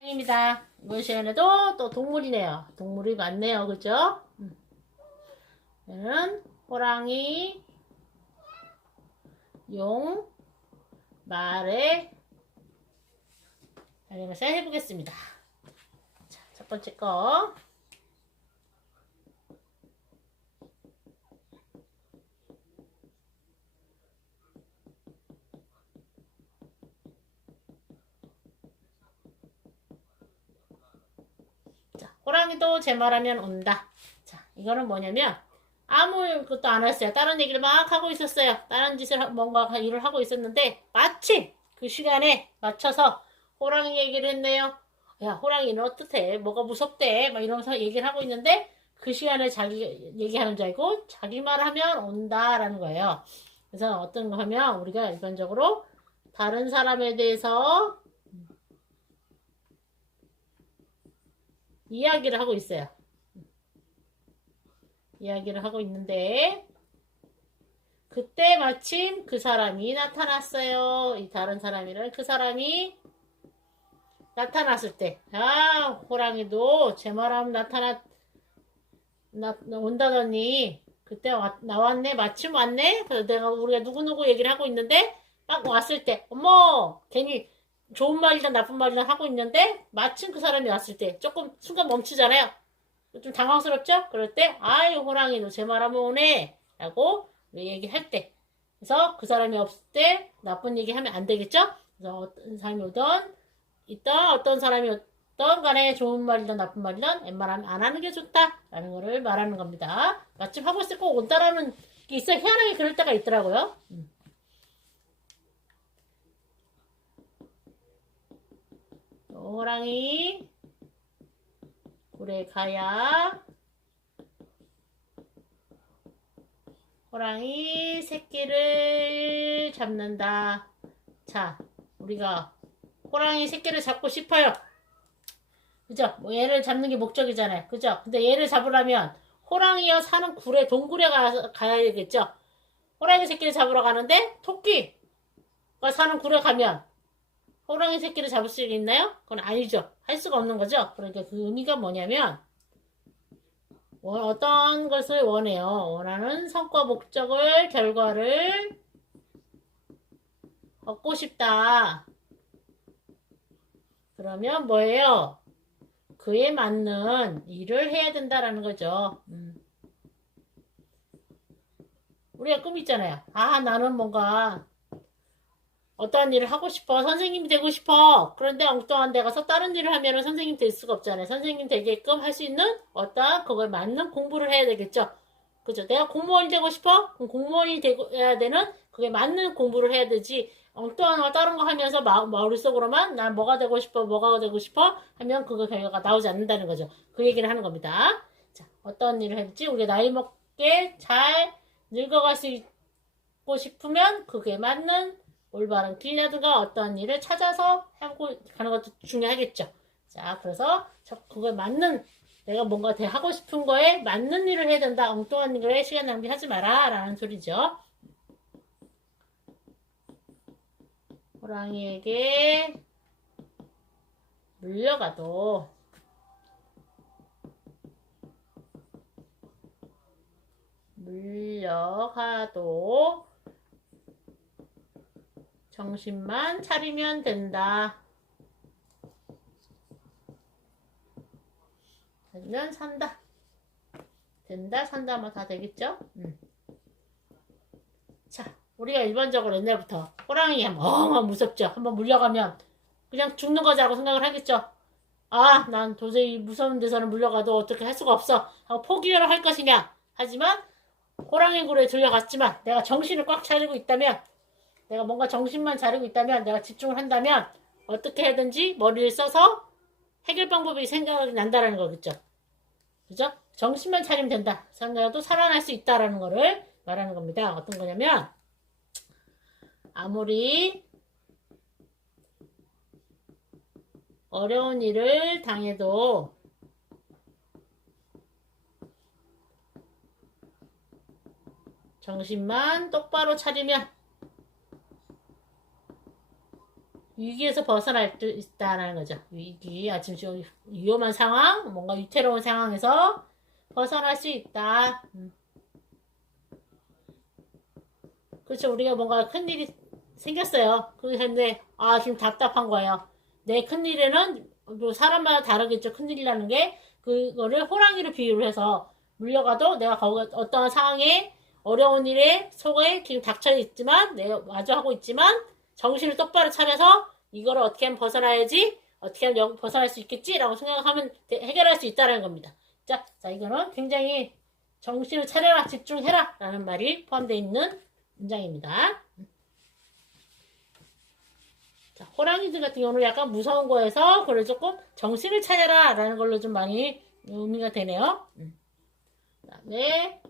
입니다. 이번 시간에도 또 동물이네요. 동물이 많네요. 그죠? 얘는 호랑이, 용, 말에 다니면서 해보겠습니다. 자, 첫 번째 거. 자, 호랑이도 제 말하면 온다. 자, 이거는 뭐냐면 아무 것도 안 했어요. 다른 얘기를 막 하고 있었어요. 다른 짓을 뭔가 일을 하고 있었는데 마침 그 시간에 맞춰서 호랑이 얘기를 했네요. 야, 호랑이는 어떻대? 뭐가 무섭대? 막 이러면서 얘기를 하고 있는데 그 시간에 자기 얘기하는 줄 알고 자기 말하면 온다라는 거예요. 그래서 어떤 거 하면 우리가 일반적으로 다른 사람에 대해서 이야기를 하고 있어요. 이야기를 하고 있는데 그때 마침 그 사람이 나타났어요. 이 다른 사람이랑 그 사람이 나타났을 때, 호랑이도 제 말하면 온다더니, 그때 나왔네? 마침 왔네? 그래서 우리가 누구누구 얘기를 하고 있는데, 딱 왔을 때, 어머! 괜히 좋은 말이든 나쁜 말이든 하고 있는데, 마침 그 사람이 왔을 때, 조금 순간 멈추잖아요. 좀 당황스럽죠? 그럴 때, 아유, 호랑이 너 제 말하면 오네. 라고 얘기할 때. 그래서 그 사람이 없을 때 나쁜 얘기 하면 안 되겠죠? 그래서 어떤 사람이 어떤 사람이 어떤 간에 좋은 말이든 나쁜 말이든 웬만하면 안 하는 게 좋다라는 거를 말하는 겁니다. 마침 하고 있을 꼭 온다라는 게 있어요. 희한하게 그럴 때가 있더라고요. 호랑이 굴에 가야 호랑이 새끼를 잡는다. 자, 우리가 호랑이 새끼를 잡고 싶어요. 그죠? 뭐 얘를 잡는 게 목적이잖아요. 그죠? 근데 얘를 잡으려면 호랑이가 사는 굴에 동굴에 가야 되겠죠? 호랑이 새끼를 잡으러 가는데 토끼가 사는 굴에 가면 호랑이 새끼를 잡을 수 있나요? 그건 아니죠. 할 수가 없는 거죠. 그러니까 그 의미가 뭐냐면 어떤 것을 원해요. 원하는 성과, 목적을, 결과를 얻고 싶다. 그러면 뭐예요? 그에 맞는 일을 해야 된다라는 거죠. 우리가 꿈 있잖아요. 나는 뭔가 어떠한 일을 하고 싶어. 선생님이 되고 싶어. 그런데 엉뚱한 데 가서 다른 일을 하면 선생님 될 수가 없잖아요. 선생님 되게끔 할 수 있는 어떠한 그거에 맞는 공부를 해야 되겠죠. 그죠? 내가 공무원이 되고 싶어? 그럼 공무원이 되고 해야 되는 그게 맞는 공부를 해야 되지. 엉뚱한 거 다른 거 하면서 머릿속으로만 난 뭐가 되고 싶어, 뭐가 되고 싶어 하면 그거 결과가 나오지 않는다는 거죠. 그 얘기를 하는 겁니다. 자, 어떤 일을 할지 우리가 나이 먹게 잘 늙어갈 수 있고 싶으면 그게 맞는 올바른 길이라든가 어떤 일을 찾아서 하고 가는 것도 중요하겠죠. 자, 그래서 그거에 맞는 내가 뭔가 하고 싶은 거에 맞는 일을 해야 된다. 엉뚱한 거에 시간 낭비하지 마라. 라는 소리죠. 호랑이에게 물려가도 정신만 차리면 된다. 되면 산다. 된다, 산다, 뭐 다 되겠죠? 자, 우리가 일반적으로 옛날부터 호랑이 하면 무섭죠. 한번 물려가면 그냥 죽는 거자고 생각을 하겠죠. 난 도저히 무서운 데서는 물려가도 어떻게 할 수가 없어. 하고 포기를 할 것이냐. 하지만 호랑이 굴에 들려갔지만 내가 정신을 꽉 차리고 있다면 내가 뭔가 정신만 차리고 있다면 내가 집중을 한다면 어떻게 해든지 머리를 써서 해결 방법이 생각이 난다라는 거겠죠. 그죠? 정신만 차리면 된다. 생각해도 살아날 수 있다라는 거를 말하는 겁니다. 어떤 거냐면 아무리 어려운 일을 당해도 정신만 똑바로 차리면 위기에서 벗어날 수 있다는 거죠. 위기, 지금 위험한 상황, 뭔가 위태로운 상황에서 벗어날 수 있다. 그렇죠. 우리가 뭔가 큰일이 생겼어요. 그런데, 지금 답답한 거예요. 내 큰일에는, 뭐 사람마다 다르겠죠. 큰일이라는 게, 그거를 호랑이로 비유를 해서, 물려가도 내가 어떠한 상황에, 어려운 일에 속에 지금 닥쳐 있지만, 내가 마주하고 있지만, 정신을 똑바로 차려서, 이거를 어떻게 하면 벗어나야지, 어떻게 하면 여기 벗어날 수 있겠지라고 생각하면 해결할 수 있다는 겁니다. 자, 이거는 굉장히 정신을 차려라, 집중해라 라는 말이 포함되어 있는 문장입니다. 자, 호랑이들 같은 경우는 약간 무서운 거에서 그걸 조금 정신을 차려라 라는 걸로 좀 많이 의미가 되네요. 그 다음에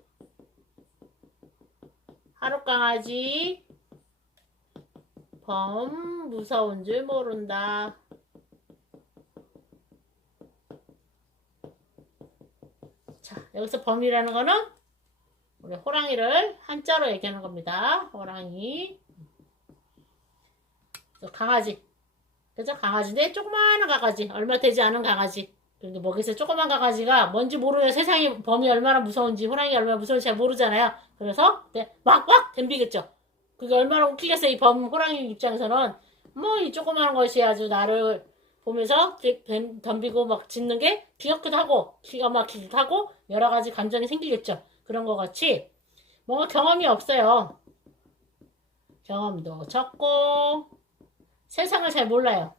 하룻강아지 범 무서운 줄 모른다. 자, 여기서 범이라는 거는 우리 호랑이를 한자로 얘기하는 겁니다. 호랑이. 강아지. 그죠? 강아지인데 조그마한 강아지. 얼마 되지 않은 강아지. 그런데 먹이서 조그만 강아지가 뭔지 모르는 세상에 범이 얼마나 무서운지 호랑이가 얼마나 무서운지 잘 모르잖아요. 그래서 막 덤비겠죠. 그게 얼마나 웃기겠어요. 이 범 호랑이 입장에서는 뭐 이 조그마한 것이 아주 나를 보면서 덤비고 막 짖는 게 귀엽기도 하고 기가 막히기도 하고 여러 가지 감정이 생기겠죠. 그런 것 같이 뭔가 경험이 없어요. 경험도 적고 세상을 잘 몰라요.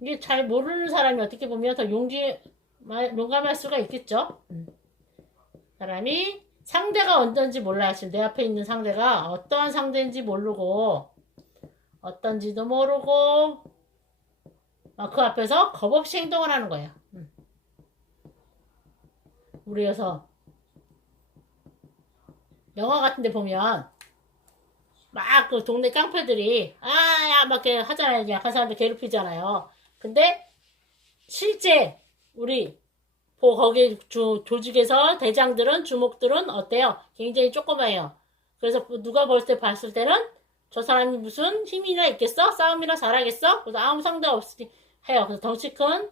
이게 잘 모르는 사람이 어떻게 보면 더 용감할 수가 있겠죠. 사람이 상대가 어떤지 몰라요. 지금 내 앞에 있는 상대가 어떠한 상대인지 모르고 어떤지도 모르고 그 앞에서 겁없이 행동을 하는 거예요. 우리여서 영화 같은 데 보면 막 그 동네 깡패들이 막 이렇게 하잖아요. 약한 사람들 괴롭히잖아요. 근데 실제 우리 거기 조직에서 대장들은 주목들은 어때요? 굉장히 조그마해요. 그래서 누가 봤을 때는 저 사람이 무슨 힘이나 있겠어? 싸움이나 잘하겠어? 그래서 아무 상대 없이 해요. 그래서 덩치 큰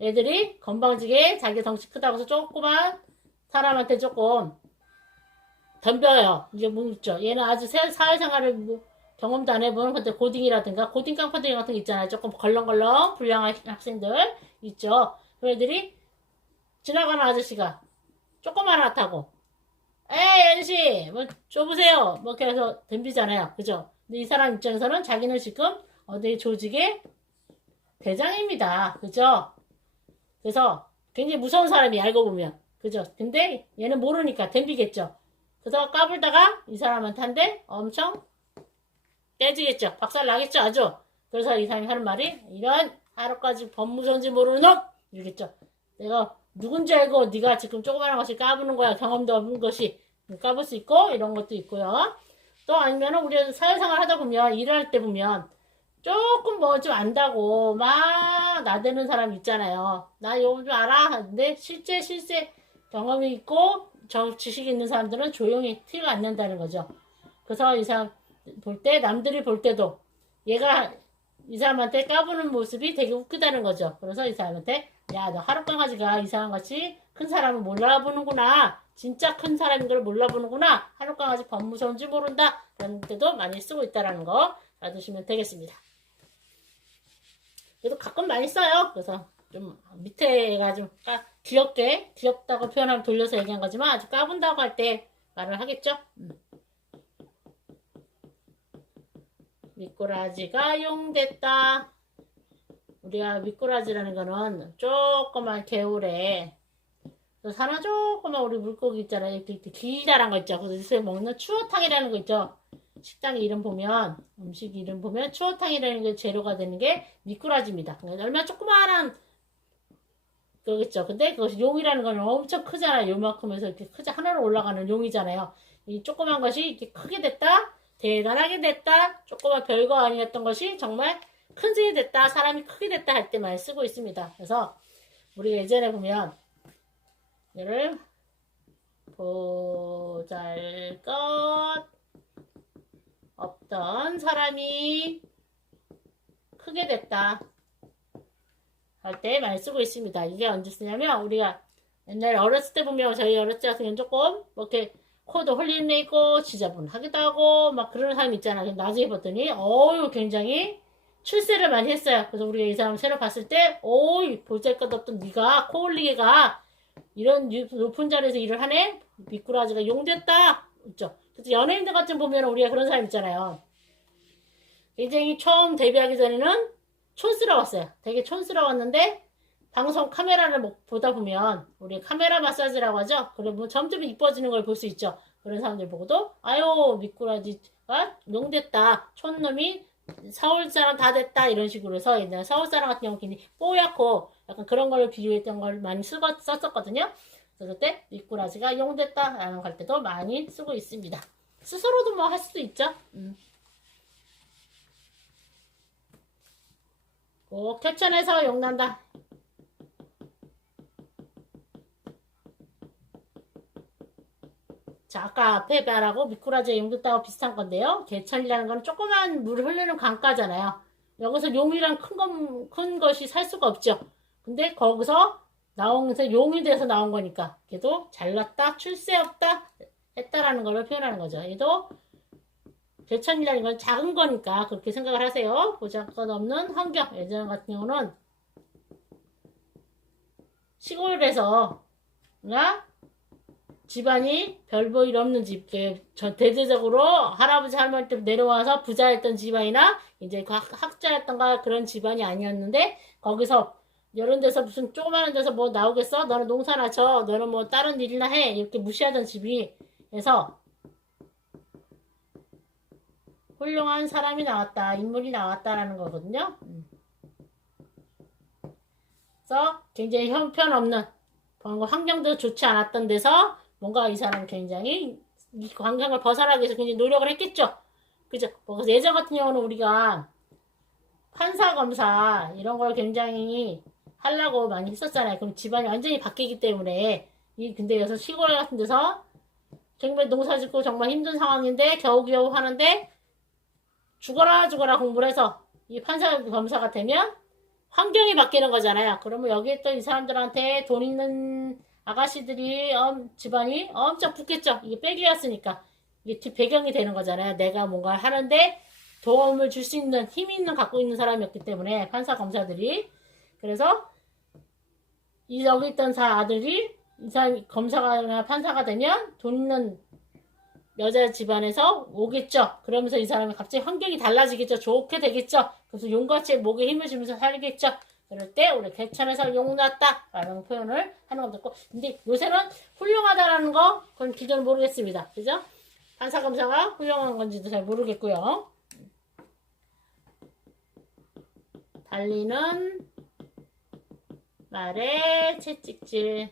애들이 건방지게 자기 덩치 크다고 해서 조그만 사람한테 조금 덤벼요. 이제 뭐 있죠. 얘는 아주 사회생활을 경험도 안 해본 근데 고딩이라든가 고딩 깡패들 같은 거 있잖아요. 조금 걸렁걸렁 불량한 학생들 있죠. 그 애들이 지나가는 아저씨가 조그만 하나 타고 에이 아저씨 뭐 줘보세요. 뭐 이렇게 해서 덤비잖아요. 그죠? 근데 이 사람 입장에서는 자기는 지금 어디 조직의 대장입니다. 그죠? 그래서 굉장히 무서운 사람이 알고 보면 그죠? 근데 얘는 모르니까 덤비겠죠. 그래서 까불다가 이 사람한테 한대 엄청 떼지겠죠. 박살 나겠죠. 아주. 그래서 이 사람이 하는 말이 이런 하루까지 법무서인지 모르는 놈! 이러겠죠. 내가 누군지 알고 네가 지금 조그마한 것이 까부는 거야. 경험도 없는 것이 까불 수 있고 이런 것도 있고요. 또 아니면은 우리 사회생활 하다 보면 일을 할 때 보면 조금 뭐 좀 안다고 막 나대는 사람 있잖아요. 나 이거 좀 알아? 근데 실제 경험이 있고 지식이 있는 사람들은 조용히 티가 안 난다는 거죠. 그래서 이 사람 볼 때 남들이 볼 때도 얘가 이 사람한테 까부는 모습이 되게 웃기다는 거죠. 그래서 이 사람한테 야 너 하룻강아지가 이 사람같이 큰 사람을 몰라보는구나. 진짜 큰 사람인 걸 몰라보는구나. 하룻강아지 법무서운지 모른다. 그런 때도 많이 쓰고 있다는 거 알아두시면 되겠습니다. 그래도 가끔 많이 써요. 그래서 좀 밑에가 좀 귀엽다고 표현하면 돌려서 얘기한 거지만 아주 까분다고 할 때 말을 하겠죠. 미꾸라지가 용됐다. 우리가 미꾸라지라는 거는 조그만 개울에 사나 조그만 우리 물고기 있잖아요. 이렇게 길다란 거 있죠. 그래서 요새 먹는 추어탕이라는 거 있죠. 식당 이름 보면 음식 이름 보면 추어탕이라는 게 재료가 되는 게 미꾸라지입니다. 얼마나 조그마한 그거겠죠. 근데 그것이 용이라는 건 엄청 크잖아요. 요만큼에서 이렇게 크지 하나로 올라가는 용이잖아요. 이 조그만 것이 이렇게 크게 됐다. 대단하게 됐다. 조그만 별거 아니었던 것이 정말 큰 스이 됐다. 사람이 크게 됐다 할 때 많이 쓰고 있습니다. 그래서 우리가 예전에 보면 얘를 보잘것 어떤 사람이 크게 됐다 할 때 많이 쓰고 있습니다. 이게 언제 쓰냐면 우리가 옛날에 어렸을 때 보면 저희 어렸을 때 같은 경우는 조금 뭐 이렇게 코도 홀리는 애 있고 지저분하기도 하고 막 그런 사람 있잖아. 나중에 봤더니 어유 굉장히 출세를 많이 했어요. 그래서 우리가 이 사람 새로 봤을 때 어이 볼잘것없던 네가 코 홀리게가 이런 높은 자리에서 일을 하네? 미꾸라지가 용됐다. 있죠. 그래서 연예인들 같은 보면 우리가 그런 사람 있잖아요. 굉장히 처음 데뷔하기 전에는 촌스러웠어요. 되게 촌스러웠는데 방송 카메라를 보다 보면 우리 카메라 마사지라고 하죠. 그러면 점점 이뻐지는 걸 볼 수 있죠. 그런 사람들 보고도 아유 미꾸라지가 용됐다. 촌놈이 서울 사람 다 됐다 이런 식으로 해서 옛날 서울 사람 같은 경우는 뽀얗고 약간 그런 걸 비유했던 걸 많이 썼었거든요. 그래서 그때 미꾸라지가 용됐다 라는 갈 때도 많이 쓰고 있습니다. 스스로도 뭐 할 수도 있죠. 꼭 겹쳐내서 용난다. 자, 아까 앞에 말하고 미꾸라지가 용됐다고 비슷한 건데요. 개천이라는 건 조그만 물 흐르는 강가잖아요. 여기서 용이랑 큰 것이 살 수가 없죠. 근데 거기서 나오면서 용이 돼서 나온 거니까 걔도 잘났다, 출세 없다 했다라는 걸 표현하는 거죠. 얘도 개천이라는 건 작은 거니까 그렇게 생각을 하세요. 보잘것없는 환경. 예전 같은 경우는 시골에서 나 집안이 별 볼 일 없는 집, 대대적으로 할아버지 할머니 때 내려와서 부자였던 집안이나 이제 학자였던가 그런 집안이 아니었는데 거기서 이런 데서 무슨 조그마한 데서 뭐 나오겠어? 너는 농사나 쳐. 너는 뭐 다른 일이나 해. 이렇게 무시하던 집이에서 훌륭한 사람이 나왔다. 인물이 나왔다라는 거거든요. 그래서 굉장히 형편없는 환경도 좋지 않았던 데서 뭔가 이 사람은 굉장히 이 환경을 벗어나기 위해서 굉장히 노력을 했겠죠. 그죠? 그래서 예전 같은 경우는 우리가 판사, 검사 이런 걸 굉장히 하려고 많이 했었잖아요. 그럼 집안이 완전히 바뀌기 때문에 근데 여기서 시골 같은 데서 정말 농사 짓고 정말 힘든 상황인데 겨우겨우 하는데 죽어라 공부를 해서 이 판사, 검사가 되면 환경이 바뀌는 거잖아요. 그러면 여기에 또 이 사람들한테 돈 있는 아가씨들이 집안이 엄청 붙겠죠. 이게 빼기였으니까 이게 뒷 배경이 되는 거잖아요. 내가 뭔가 하는데 도움을 줄 수 있는 힘 있는 갖고 있는 사람이었기 때문에 판사 검사들이 그래서 여기 있던 아들이 이 사람 검사가 판사가 되면 돈 있는 여자 집안에서 오겠죠. 그러면서 이 사람이 갑자기 환경이 달라지겠죠. 좋게 되겠죠. 그래서 용같이 목에 힘을 주면서 살겠죠. 그럴 때 우리 개천에서 용났다 라는 표현을 하는 것도 있고 근데 요새는 훌륭하다라는 거 그건 기존은 모르겠습니다. 그죠? 판사 검사가 훌륭한 건지도 잘 모르겠고요. 달리는 말에 채찍질.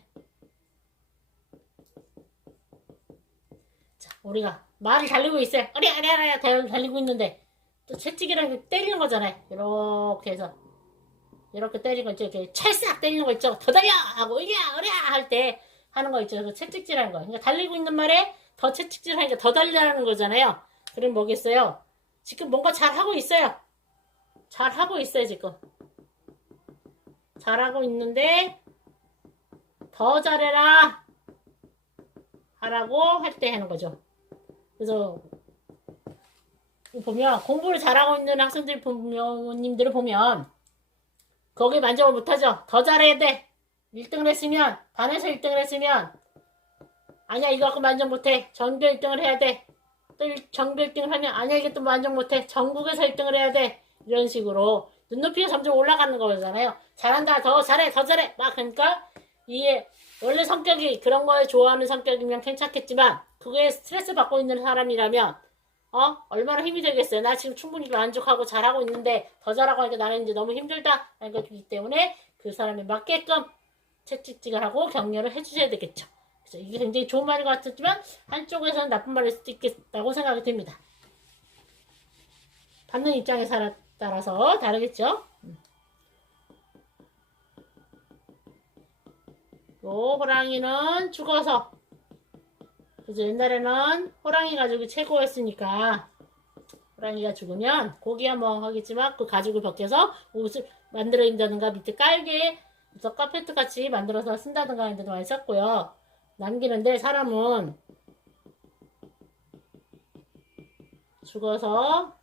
자, 우리가 말을 달리고 있어요. 어리야 달리고 있는데 또 채찍이랑 때리는 거잖아요. 이렇게 해서 이렇게 때리는 거 있죠. 이렇게 찰싹 때리는 거 있죠. 더 달려! 하고, 어리야 할 때 하는 거 있죠. 그래서 채찍질하는 거. 그러니까 달리고 있는 말에 더 채찍질 하니까 더 달리라는 거잖아요. 그럼 뭐겠어요? 지금 뭔가 잘하고 있어요. 잘하고 있어요, 지금. 잘하고 있는데, 더 잘해라! 하라고 할 때 하는 거죠. 그래서, 보면, 공부를 잘하고 있는 학생들, 부모님들을 보면, 거기에 만족을 못하죠. 더 잘해야 돼. 1등을 했으면 반에서 1등을 했으면 아니야 이거 갖고 만족 못해. 전교 1등을 해야 돼. 또 전교 1등을 하면 아니야 이게 또 만족 못해. 전국에서 1등을 해야 돼. 이런 식으로 눈높이가 점점 올라가는 거잖아요. 잘한다. 더 잘해. 막 그러니까 이게 원래 성격이 그런 거에 좋아하는 성격이면 괜찮겠지만 그거에 스트레스 받고 있는 사람이라면 얼마나 힘이 되겠어요. 나 지금 충분히 만족하고 잘하고 있는데 더 잘하고 하니까 나는 이제 너무 힘들다. 라는 거기 때문에 그 사람에 맞게끔 채찍질을 하고 격려를 해주셔야 되겠죠. 그래서 이게 굉장히 좋은 말인 것 같지만 한쪽에서는 나쁜 말일 수도 있겠다고 생각이 됩니다. 받는 입장에 따라서 다르겠죠. 요 호랑이는 죽어서 그래서 옛날에는 호랑이 가족이 최고였으니까 호랑이가 죽으면 고기야 뭐 하겠지만 그 가죽을 벗겨서 옷을 만들어낸다든가 밑에 깔개 그래서 카페트 같이 만들어서 쓴다든가 하는 데도 많이 썼고요. 남기는데 사람은 죽어서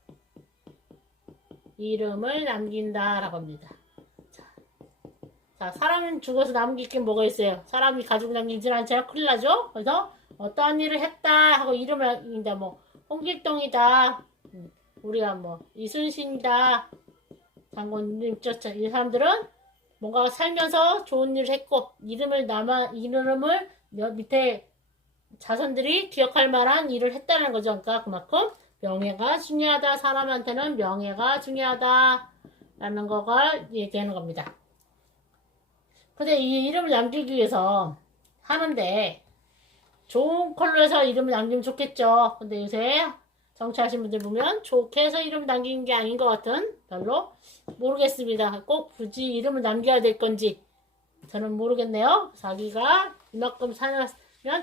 이름을 남긴다라고 합니다. 자, 사람은 죽어서 남길 게 뭐가 있어요? 사람이 가지고 남기질 않잖아요. 큰일 나죠? 그래서 어떠한 일을 했다 하고 이름을 남긴다. 뭐 홍길동이다. 우리가 뭐 이순신이다. 장군님 쫓아 이 사람들은 뭔가 살면서 좋은 일을 했고 이름을 밑에 자손들이 기억할 만한 일을 했다는 거죠. 그러니까 그만큼 명예가 중요하다. 사람한테는 명예가 중요하다라는 거가 얘기하는 겁니다. 근데 이 이름을 남기기 위해서 하는데 좋은 걸로 해서 이름을 남기면 좋겠죠. 근데 요새 정치하신 분들 보면 좋게 해서 이름 남기는 게 아닌 것 같은 별로 모르겠습니다. 꼭 굳이 이름을 남겨야 될 건지 저는 모르겠네요. 자기가 이만큼 살면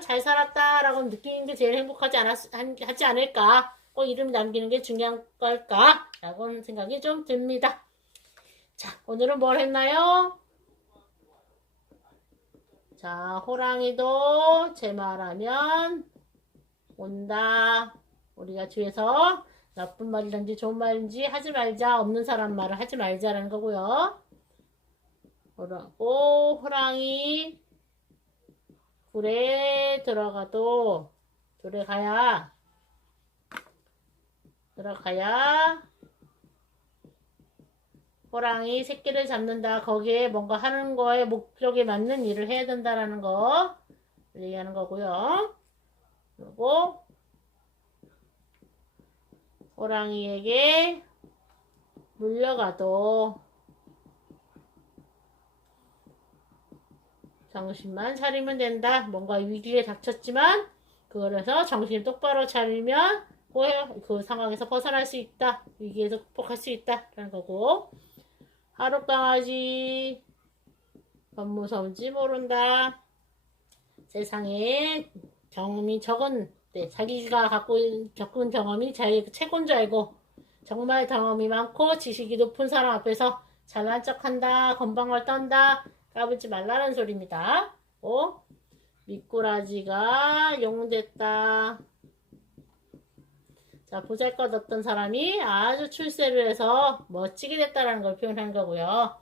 잘 살았다라고 느끼는 게 제일 행복하지 하지 않을까. 꼭 이름 남기는 게 중요한 걸까? 라고 생각이 좀 듭니다. 자, 오늘은 뭘 했나요? 자, 호랑이도 제 말하면 온다. 우리가 뒤에서 나쁜 말이든지 좋은 말인지 하지 말자. 없는 사람 말을 하지 말자라는 거고요. 그러고 호랑이 굴에 들어가야 호랑이 새끼를 잡는다. 거기에 뭔가 하는 거에 목적에 맞는 일을 해야 된다라는 거 얘기하는 거고요. 그리고 호랑이에게 물려가도 정신만 차리면 된다. 뭔가 위기에 닥쳤지만 그거에서 정신을 똑바로 차리면 그 상황에서 벗어날 수 있다. 위기에서 극복할 수 있다. 라는 거고 하룻강아지 무서운지 모른다. 세상에 경험이 적은 자기가 겪은 경험이 자기 최고인 줄 알고 정말 경험이 많고 지식이 높은 사람 앞에서 잘난 척한다. 건방을 떤다. 까불지 말라는 소리입니다. 미꾸라지가 용됐다. 자, 보잘것없던 사람이 아주 출세를 해서 멋지게 됐다는 걸 표현한 거고요.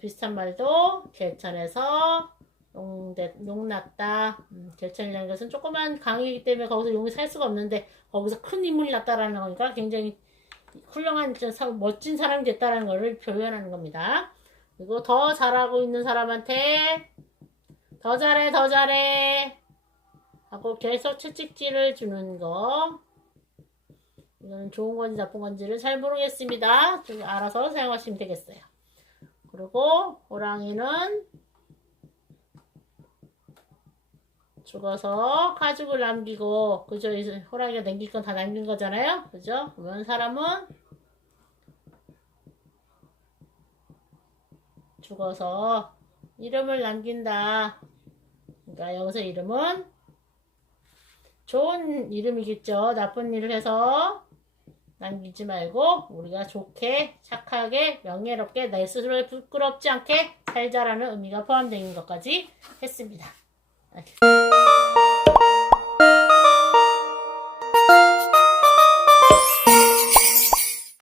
비슷한 말도 개천에서 용났다. 개천이라는 것은 조그만 강이기 때문에 거기서 용이 살 수가 없는데 거기서 큰 인물이 났다라는 거니까 굉장히 훌륭한 멋진 사람이 됐다는 것을 표현하는 겁니다. 그리고 더 잘하고 있는 사람한테 더 잘해 하고 계속 채찍질을 주는 거. 이건 좋은 건지 나쁜 건지를 잘 모르겠습니다. 좀 알아서 사용하시면 되겠어요. 그리고 호랑이는 죽어서 가죽을 남기고, 그죠? 호랑이가 남길 건 다 남긴 거잖아요. 그죠? 그러면 사람은 죽어서 이름을 남긴다. 그러니까 여기서 이름은 좋은 이름이겠죠. 나쁜 일을 해서 남기지 말고 우리가 좋게 착하게 명예롭게 내 스스로를 부끄럽지 않게 살자라는 의미가 포함되어 있는 것까지 했습니다.